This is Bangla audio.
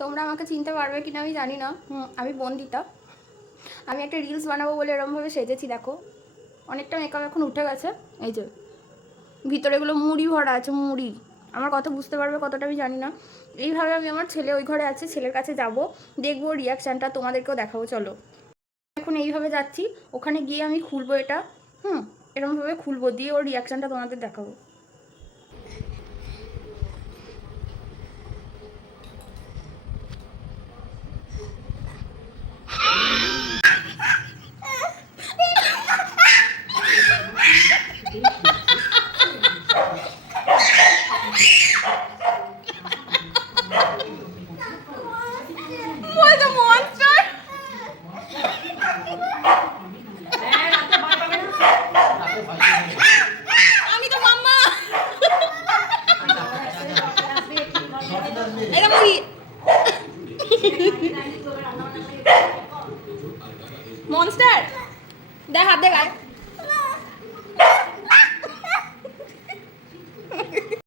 তোমরা আমাকে চিনতে পারবে কিনা আমি জানি না। আমি বন্দিতা। আমি একটা রিলস বানাবো বলে এরমভাবে সেজেছি, দেখো। অনেকটা মেকআপ এখন উঠে গেছে। এই যে, ভিতরে এগুলো মুড়ি ভরা আছে, মুড়ি। আমার কথা বুঝতে পারবে কতটা আমি জানি না। এইভাবে আমি আমার ছেলে ওই ঘরে আছে, ছেলের কাছে যাব, দেখব রিয়াকশানটা তোমাদেরকেও দেখাবো, চলো। এখন এইভাবে যাচ্ছি, ওখানে গিয়ে আমি খুলবো এটা। হুম এরকমভাবে খুলবো, দিয়ে ওর রিয়াকশানটা তোমাদের দেখাবো। আমি তো মাম্মা। এটা মনস্টার দেখ হাত দে গায়ে